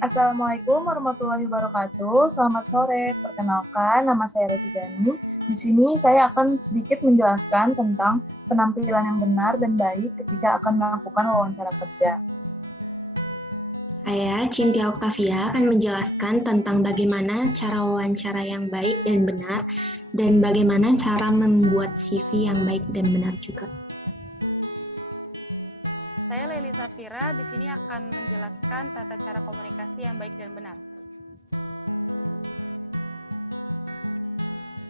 Assalamualaikum warahmatullahi wabarakatuh. Selamat sore. Perkenalkan, nama saya Reti Gani. Di sini saya akan sedikit menjelaskan tentang penampilan yang benar dan baik ketika akan melakukan wawancara kerja. Saya, Cynthia Octavia, akan menjelaskan tentang bagaimana cara wawancara yang baik dan benar, dan bagaimana cara membuat CV yang baik dan benar juga. Saya Lely Safira, di sini akan menjelaskan tata cara komunikasi yang baik dan benar.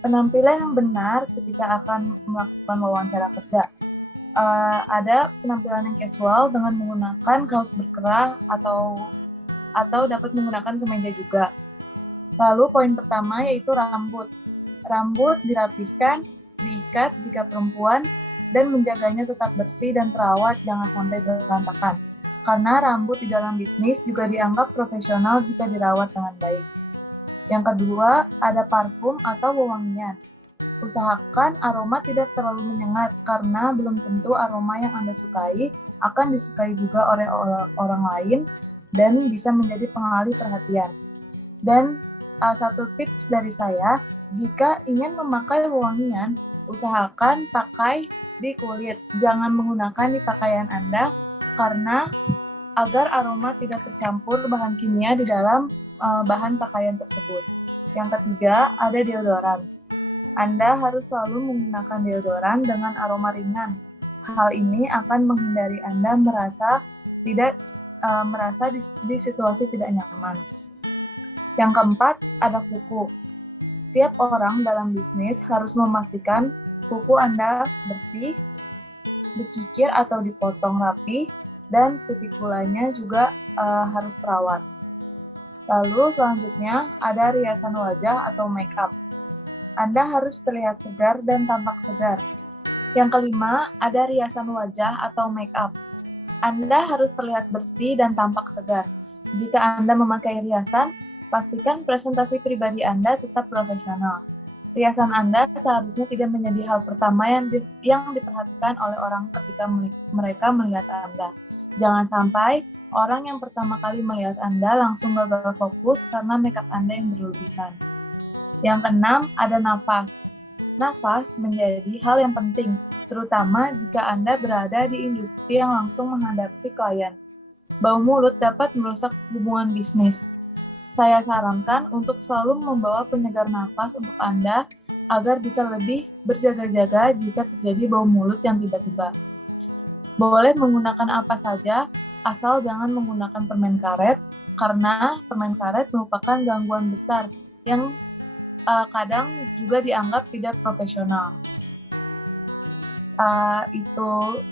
Penampilan yang benar ketika akan melakukan wawancara kerja. Ada penampilan yang casual dengan menggunakan kaos berkerah atau dapat menggunakan kemeja juga. Lalu poin pertama yaitu rambut. Rambut dirapihkan, diikat jika perempuan, dan menjaganya tetap bersih dan terawat, jangan sampai berantakan. Karena rambut di dalam bisnis juga dianggap profesional jika dirawat dengan baik. Yang kedua, ada parfum atau wewangian. Usahakan aroma tidak terlalu menyengat, karena belum tentu aroma yang Anda sukai akan disukai juga oleh orang lain dan bisa menjadi pengalih perhatian. Dan satu tips dari saya, jika ingin memakai wewangian, usahakan pakai di kulit, jangan menggunakan di pakaian Anda, karena agar aroma tidak tercampur bahan kimia di dalam bahan pakaian tersebut. Yang ketiga, ada deodoran. Anda harus selalu menggunakan deodoran dengan aroma ringan. Hal ini akan menghindari Anda merasa di situasi tidak nyaman. Yang keempat, ada kuku. Setiap orang dalam bisnis harus memastikan kuku Anda bersih, dikikir atau dipotong rapi, dan kutikulanya juga harus terawat. Lalu selanjutnya ada riasan wajah atau make up. Anda harus terlihat segar dan tampak segar. Yang kelima, ada riasan wajah atau make up. Anda harus terlihat bersih dan tampak segar. Jika Anda memakai riasan, pastikan presentasi pribadi Anda tetap profesional. Riasan Anda seharusnya tidak menjadi hal pertama yang diperhatikan oleh orang ketika mereka melihat Anda. Jangan sampai orang yang pertama kali melihat Anda langsung gagal fokus karena makeup Anda yang berlebihan. Yang keenam, ada nafas. Nafas menjadi hal yang penting, terutama jika Anda berada di industri yang langsung menghadapi klien. Bau mulut dapat merusak hubungan bisnis. Saya sarankan untuk selalu membawa penyegar nafas untuk Anda agar bisa lebih berjaga-jaga jika terjadi bau mulut yang tiba-tiba. Boleh menggunakan apa saja, asal jangan menggunakan permen karet, karena permen karet merupakan gangguan besar yang kadang juga dianggap tidak profesional. Itu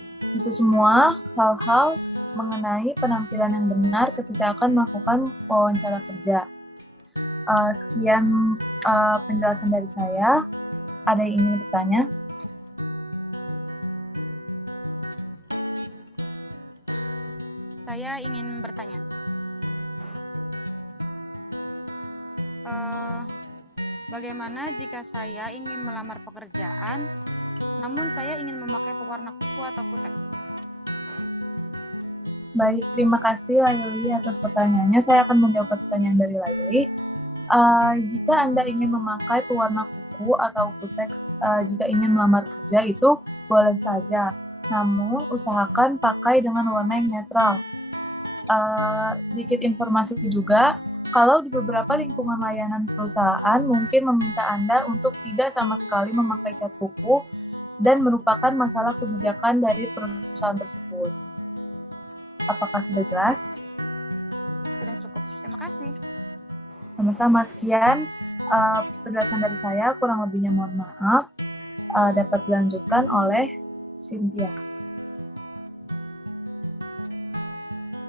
semua hal-hal mengenai penampilan yang benar ketika akan melakukan wawancara kerja. Sekian penjelasan dari saya. Ada yang ingin bertanya? Saya ingin bertanya. Bagaimana jika saya ingin melamar pekerjaan, namun saya ingin memakai pewarna kuku atau kutek? Baik, terima kasih Laili atas pertanyaannya. Saya akan menjawab pertanyaan dari Laili. Jika Anda ingin memakai pewarna kuku atau kutek jika ingin melamar kerja, itu boleh saja. Namun, usahakan pakai dengan warna yang netral. Sedikit informasi juga, kalau di beberapa lingkungan layanan perusahaan mungkin meminta Anda untuk tidak sama sekali memakai cat kuku dan merupakan masalah kebijakan dari perusahaan tersebut. Apakah sudah jelas? Sudah cukup, terima kasih. Sama-sama, sekian penjelasan dari saya, kurang lebihnya mohon maaf. Dapat dilanjutkan oleh Cynthia.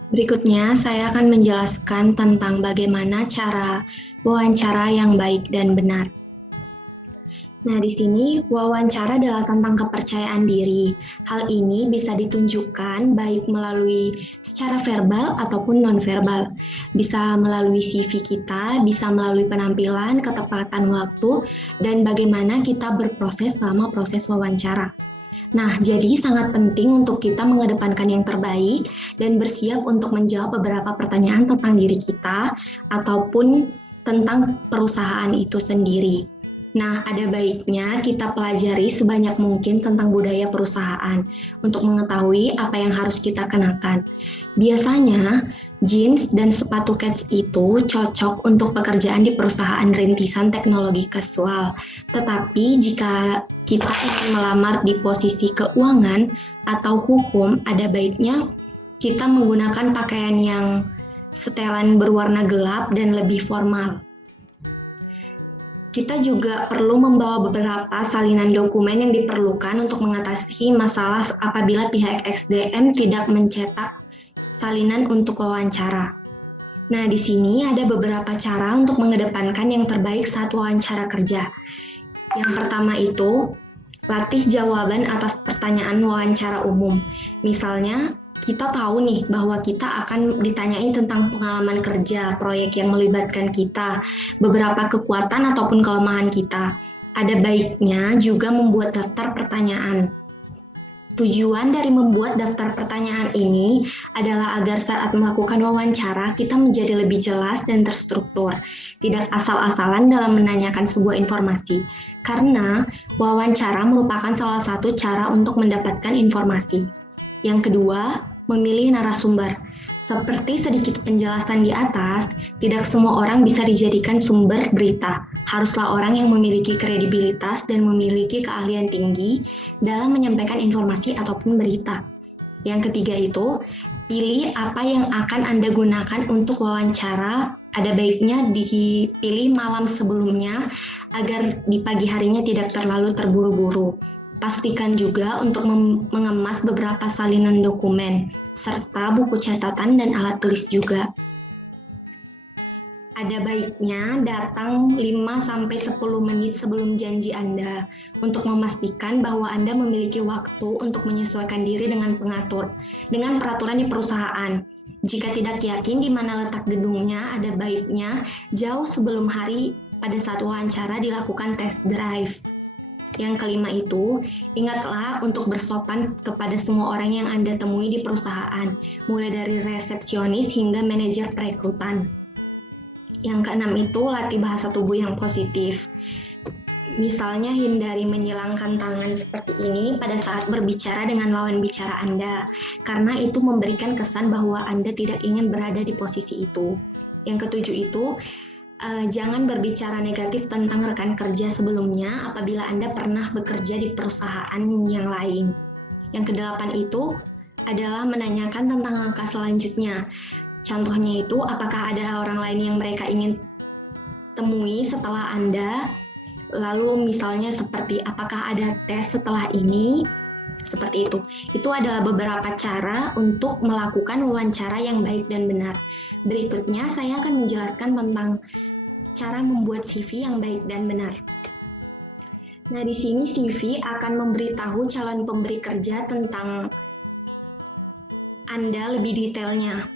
Berikutnya, saya akan menjelaskan tentang bagaimana cara wawancara yang baik dan benar. Nah, di sini wawancara adalah tentang kepercayaan diri. Hal ini bisa ditunjukkan baik melalui secara verbal ataupun non-verbal. Bisa melalui CV kita, bisa melalui penampilan, ketepatan waktu, dan bagaimana kita berproses selama proses wawancara. Nah, jadi sangat penting untuk kita mengedepankan yang terbaik dan bersiap untuk menjawab beberapa pertanyaan tentang diri kita ataupun tentang perusahaan itu sendiri. Nah, ada baiknya kita pelajari sebanyak mungkin tentang budaya perusahaan untuk mengetahui apa yang harus kita kenakan. Biasanya, jeans dan sepatu kets itu cocok untuk pekerjaan di perusahaan rintisan teknologi kasual. Tetapi jika kita ingin melamar di posisi keuangan atau hukum, ada baiknya kita menggunakan pakaian yang setelan berwarna gelap dan lebih formal. Kita juga perlu membawa beberapa salinan dokumen yang diperlukan untuk mengatasi masalah apabila pihak SDM tidak mencetak salinan untuk wawancara. Nah, di sini ada beberapa cara untuk mengedepankan yang terbaik saat wawancara kerja. Yang pertama itu, latih jawaban atas pertanyaan wawancara umum. Misalnya, kita tahu nih bahwa kita akan ditanyai tentang pengalaman kerja, proyek yang melibatkan kita, beberapa kekuatan ataupun kelemahan kita. Ada baiknya juga membuat daftar pertanyaan. Tujuan dari membuat daftar pertanyaan ini adalah agar saat melakukan wawancara kita menjadi lebih jelas dan terstruktur, tidak asal-asalan dalam menanyakan sebuah informasi. Karena wawancara merupakan salah satu cara untuk mendapatkan informasi. Yang kedua, memilih narasumber. Seperti sedikit penjelasan di atas, tidak semua orang bisa dijadikan sumber berita. Haruslah orang yang memiliki kredibilitas dan memiliki keahlian tinggi dalam menyampaikan informasi ataupun berita. Yang ketiga itu, pilih apa yang akan Anda gunakan untuk wawancara. Ada baiknya dipilih malam sebelumnya agar di pagi harinya tidak terlalu terburu-buru. Pastikan juga untuk mengemas beberapa salinan dokumen, serta buku catatan dan alat tulis juga. Ada baiknya datang 5-10 menit sebelum janji Anda untuk memastikan bahwa Anda memiliki waktu untuk menyesuaikan diri dengan peraturan di perusahaan. Jika tidak yakin di mana letak gedungnya, ada baiknya jauh sebelum hari pada saat wawancara dilakukan test drive. Yang kelima itu, ingatlah untuk bersopan kepada semua orang yang Anda temui di perusahaan, mulai dari resepsionis hingga manajer perekrutan. Yang keenam itu, latih bahasa tubuh yang positif. Misalnya, hindari menyilangkan tangan seperti ini pada saat berbicara dengan lawan bicara Anda, karena itu memberikan kesan bahwa Anda tidak ingin berada di posisi itu. Yang ketujuh itu, jangan berbicara negatif tentang rekan kerja sebelumnya apabila Anda pernah bekerja di perusahaan yang lain. Yang kedelapan itu adalah menanyakan tentang langkah selanjutnya. Contohnya itu, apakah ada orang lain yang mereka ingin temui setelah Anda? Lalu misalnya seperti apakah ada tes setelah ini? Seperti itu. Itu adalah beberapa cara untuk melakukan wawancara yang baik dan benar. Berikutnya saya akan menjelaskan tentang cara membuat CV yang baik dan benar. Nah, di sini CV akan memberitahu calon pemberi kerja tentang Anda lebih detailnya.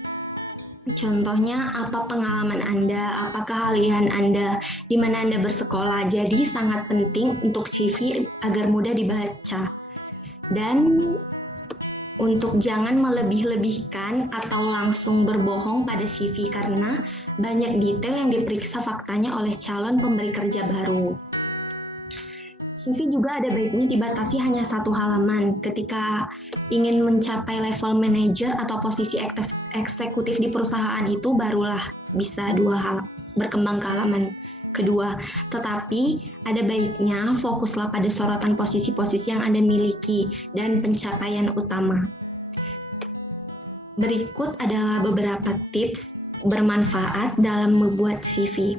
Contohnya, apa pengalaman Anda, apa keahlian Anda, di mana Anda bersekolah. Jadi sangat penting untuk CV agar mudah dibaca. Dan untuk jangan melebih-lebihkan atau langsung berbohong pada CV karena banyak detail yang diperiksa faktanya oleh calon pemberi kerja baru. CV juga ada baiknya dibatasi hanya 1 halaman. Ketika ingin mencapai level manajer atau posisi eksekutif di perusahaan itu barulah bisa berkembang ke halaman kedua. Tetapi ada baiknya fokuslah pada sorotan posisi-posisi yang Anda miliki dan pencapaian utama. Berikut adalah beberapa tips bermanfaat dalam membuat CV.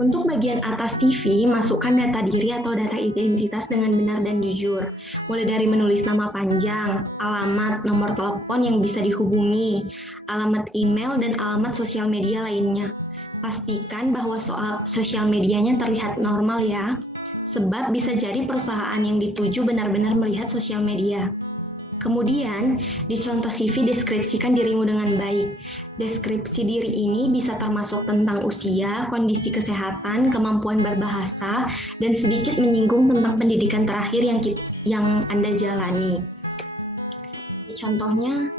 Untuk bagian atas CV, masukkan data diri atau data identitas dengan benar dan jujur. Mulai dari menulis nama panjang, alamat, nomor telepon yang bisa dihubungi, alamat email, dan alamat sosial media lainnya. Pastikan bahwa soal sosial medianya terlihat normal ya, sebab bisa jadi perusahaan yang dituju benar-benar melihat sosial media. Kemudian, di contoh CV deskripsikan dirimu dengan baik. Deskripsi diri ini bisa termasuk tentang usia, kondisi kesehatan, kemampuan berbahasa, dan sedikit menyinggung tentang pendidikan terakhir yang Anda jalani. Contohnya,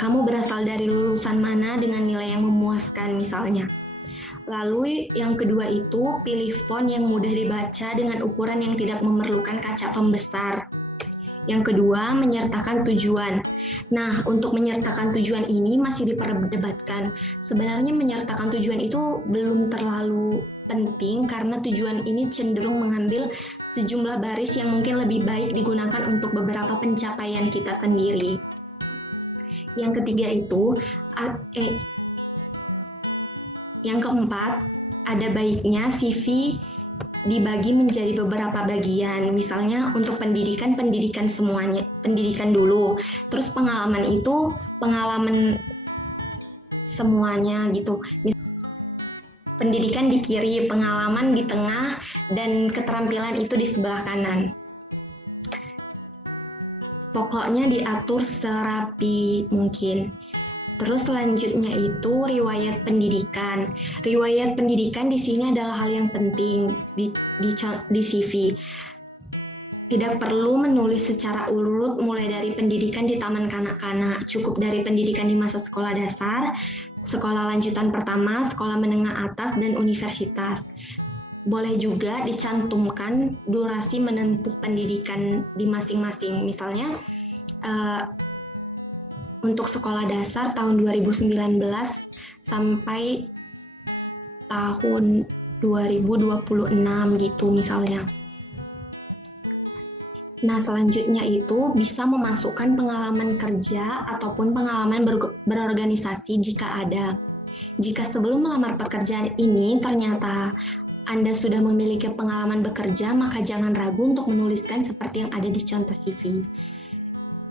kamu berasal dari lulusan mana dengan nilai yang memuaskan misalnya. Lalu yang kedua itu, pilih font yang mudah dibaca dengan ukuran yang tidak memerlukan kaca pembesar. Yang kedua, menyertakan tujuan. Nah, untuk menyertakan tujuan ini masih diperdebatkan. Sebenarnya menyertakan tujuan itu belum terlalu penting karena tujuan ini cenderung mengambil sejumlah baris yang mungkin lebih baik digunakan untuk beberapa pencapaian kita sendiri. Yang ketiga itu, yang keempat, ada baiknya CV dibagi menjadi beberapa bagian. Misalnya untuk pendidikan semuanya, pendidikan dulu. Terus pengalaman itu pengalaman semuanya gitu. Pendidikan di kiri, pengalaman di tengah, dan keterampilan itu di sebelah kanan. Pokoknya diatur serapi mungkin. Terus selanjutnya itu riwayat pendidikan. Riwayat pendidikan di sini adalah hal yang penting di CV. Tidak perlu menulis secara urut mulai dari pendidikan di taman kanak-kanak, cukup dari pendidikan di masa sekolah dasar, sekolah lanjutan pertama, sekolah menengah atas, dan universitas. Boleh juga dicantumkan durasi menempuh pendidikan di masing-masing. Misalnya, untuk sekolah dasar tahun 2019 sampai tahun 2026 gitu misalnya. Nah, selanjutnya itu bisa memasukkan pengalaman kerja ataupun pengalaman berorganisasi jika ada. Jika sebelum melamar pekerjaan ini ternyata Anda sudah memiliki pengalaman bekerja, maka jangan ragu untuk menuliskan seperti yang ada di contoh CV.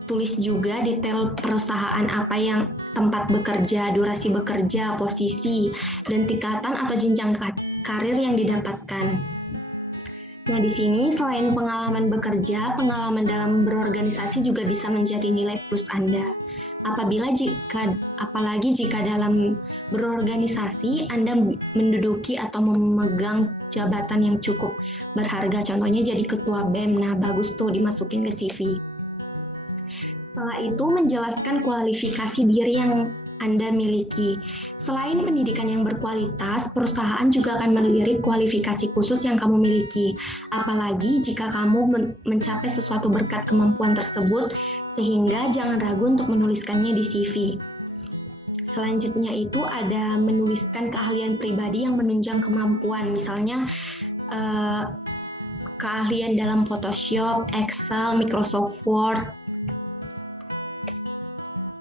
Tulis juga detail perusahaan apa yang tempat bekerja, durasi bekerja, posisi, dan tingkatan atau jenjang karir yang didapatkan. Nah, di sini selain pengalaman bekerja, pengalaman dalam berorganisasi juga bisa menjadi nilai plus Anda. Apalagi jika dalam berorganisasi Anda menduduki atau memegang jabatan yang cukup berharga, contohnya jadi ketua BEM, nah bagus tuh dimasukin ke CV. Setelah itu menjelaskan kualifikasi diri yang Anda miliki. Selain pendidikan yang berkualitas, perusahaan juga akan melirik kualifikasi khusus yang kamu miliki. Apalagi jika kamu mencapai sesuatu berkat kemampuan tersebut, sehingga jangan ragu untuk menuliskannya di CV. Selanjutnya itu ada menuliskan keahlian pribadi yang menunjang kemampuan, misalnya keahlian dalam Photoshop, Excel, Microsoft Word,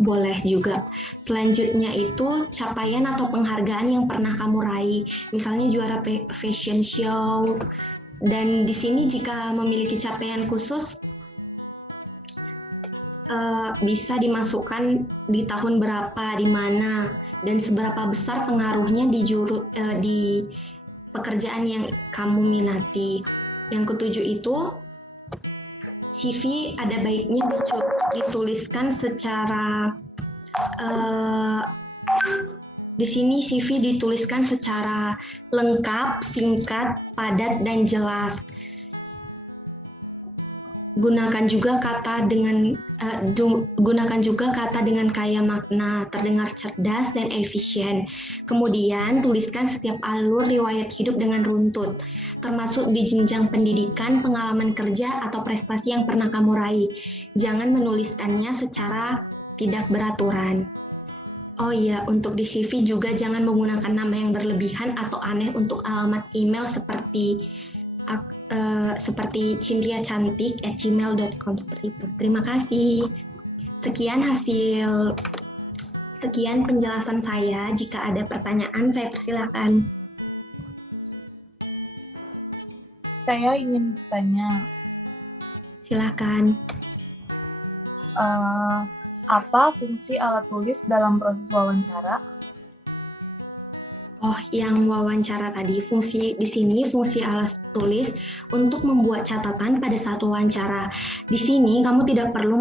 boleh juga. Selanjutnya itu capaian atau penghargaan yang pernah kamu raih, misalnya juara fashion show. Dan di sini jika memiliki capaian khusus bisa dimasukkan di tahun berapa, di mana, dan seberapa besar pengaruhnya di pekerjaan yang kamu minati. Yang ketujuh itu CV ada baiknya dituliskan secara di sini CV dituliskan secara lengkap, singkat, padat, dan jelas. Gunakan juga kata dengan kaya makna, terdengar cerdas dan efisien. Kemudian tuliskan setiap alur riwayat hidup dengan runtut, termasuk di jenjang pendidikan, pengalaman kerja, atau prestasi yang pernah kamu raih. Jangan menuliskannya secara tidak beraturan. Oh iya, untuk di CV juga jangan menggunakan nama yang berlebihan atau aneh untuk alamat email seperti cynthia-cantik@gmail.com seperti itu. Terima kasih. Sekian penjelasan saya. Jika ada pertanyaan, saya persilakan. Saya ingin bertanya. Silakan. Apa fungsi alat tulis dalam proses wawancara? Oh, yang wawancara tadi, fungsi alat tulis untuk membuat catatan pada saat wawancara. Di sini kamu tidak perlu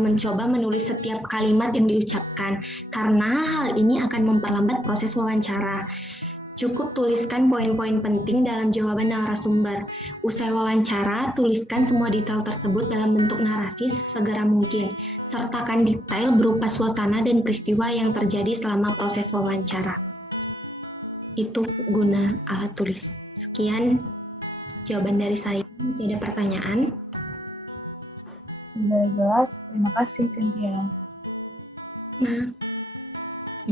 mencoba menulis setiap kalimat yang diucapkan karena hal ini akan memperlambat proses wawancara. Cukup tuliskan poin-poin penting dalam jawaban narasumber. Usai wawancara, tuliskan semua detail tersebut dalam bentuk narasi sesegera mungkin. Sertakan detail berupa suasana dan peristiwa yang terjadi selama proses wawancara. Itu guna alat tulis. Sekian jawaban dari saya. Masih ada pertanyaan? Sudah jelas, terima kasih Cynthia. Nah,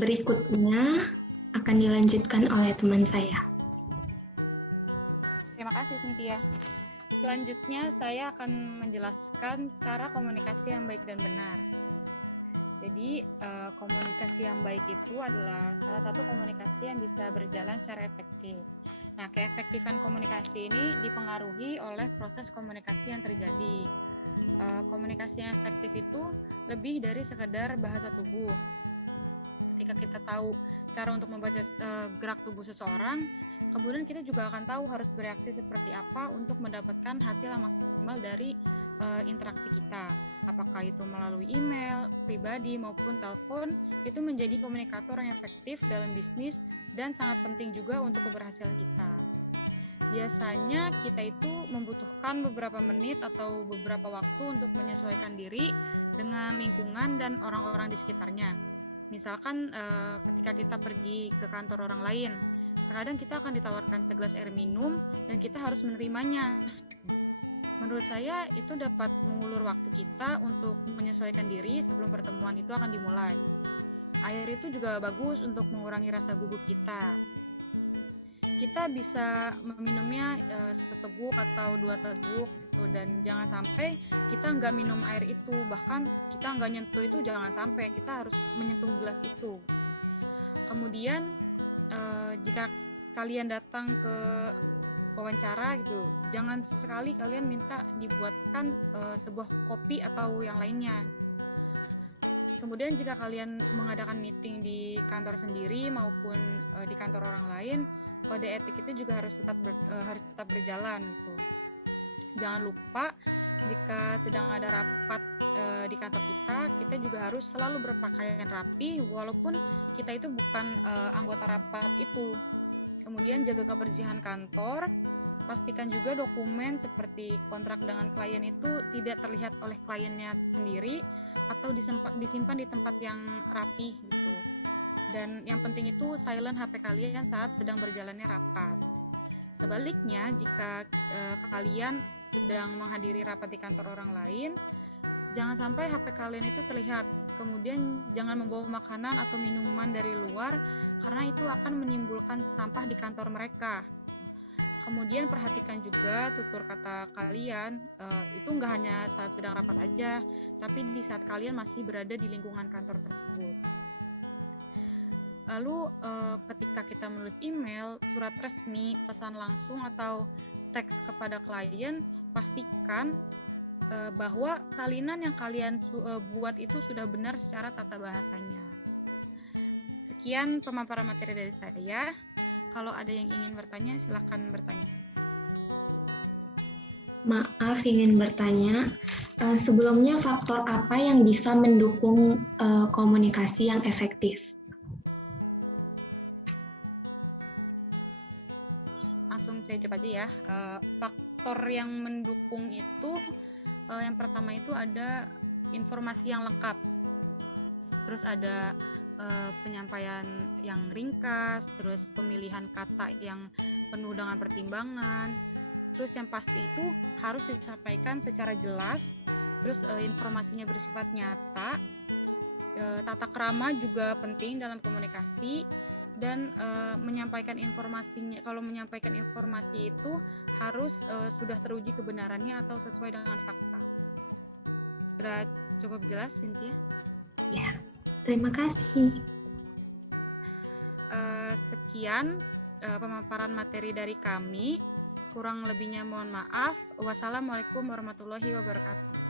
berikutnya akan dilanjutkan oleh teman saya. Terima kasih Cynthia. Selanjutnya saya akan menjelaskan cara komunikasi yang baik dan benar. Jadi komunikasi yang baik itu adalah salah satu komunikasi yang bisa berjalan secara efektif. Nah, keefektifan komunikasi ini dipengaruhi oleh proses komunikasi yang terjadi. Komunikasi yang efektif itu lebih dari sekedar bahasa tubuh. Ketika kita tahu cara untuk membaca gerak tubuh seseorang, kemudian kita juga akan tahu harus bereaksi seperti apa untuk mendapatkan hasil yang maksimal dari interaksi kita. Apakah itu melalui email, pribadi, maupun telepon, itu menjadi komunikator yang efektif dalam bisnis dan sangat penting juga untuk keberhasilan kita. Biasanya kita itu membutuhkan beberapa menit atau beberapa waktu untuk menyesuaikan diri dengan lingkungan dan orang-orang di sekitarnya. Misalkan ketika kita pergi ke kantor orang lain, terkadang kita akan ditawarkan segelas air minum dan kita harus menerimanya. Menurut saya itu dapat mengulur waktu kita untuk menyesuaikan diri sebelum pertemuan itu akan dimulai. Air itu juga bagus untuk mengurangi rasa gugup kita. Kita bisa meminumnya seteguk atau 2 teguk gitu, dan jangan sampai kita nggak minum air itu, bahkan kita nggak nyentuh itu, jangan sampai kita harus menyentuh gelas itu. Kemudian jika kalian datang ke wawancara gitu, jangan sesekali kalian minta dibuatkan sebuah kopi atau yang lainnya. Kemudian jika kalian mengadakan meeting di kantor sendiri maupun di kantor orang lain, kode etik itu juga harus tetap berjalan gitu. Jangan lupa jika sedang ada rapat di kantor kita juga harus selalu berpakaian rapi walaupun kita itu bukan anggota rapat itu. Kemudian jaga kebersihan kantor, pastikan juga dokumen seperti kontrak dengan klien itu tidak terlihat oleh kliennya sendiri atau disimpan di tempat yang rapi gitu. Dan yang penting itu silent HP kalian saat sedang berjalannya rapat. Sebaliknya, jika kalian sedang menghadiri rapat di kantor orang lain, jangan sampai HP kalian itu terlihat. Kemudian jangan membawa makanan atau minuman dari luar karena itu akan menimbulkan sampah di kantor mereka. Kemudian perhatikan juga tutur kata kalian, itu nggak hanya saat sedang rapat aja, tapi di saat kalian masih berada di lingkungan kantor tersebut. Lalu ketika kita menulis email, surat resmi, pesan langsung, atau teks kepada klien, pastikan bahwa salinan yang kalian buat itu sudah benar secara tata bahasanya. Sekian pemaparan materi dari saya. Kalau ada yang ingin bertanya, silakan bertanya. Maaf, ingin bertanya. Sebelumnya, faktor apa yang bisa mendukung komunikasi yang efektif? Langsung saya jawab aja ya. Faktor yang mendukung itu, yang pertama itu ada informasi yang lengkap. Terus ada penyampaian yang ringkas, terus pemilihan kata yang penuh dengan pertimbangan. Terus yang pasti itu harus disampaikan secara jelas, terus informasinya bersifat nyata. Tata krama juga penting dalam komunikasi, dan menyampaikan informasinya, kalau menyampaikan informasi itu harus sudah teruji kebenarannya atau sesuai dengan fakta. Sudah cukup jelas, Cynthia? Ya, terima kasih. Sekian pemaparan materi dari kami. Kurang lebihnya mohon maaf. Wassalamualaikum warahmatullahi wabarakatuh.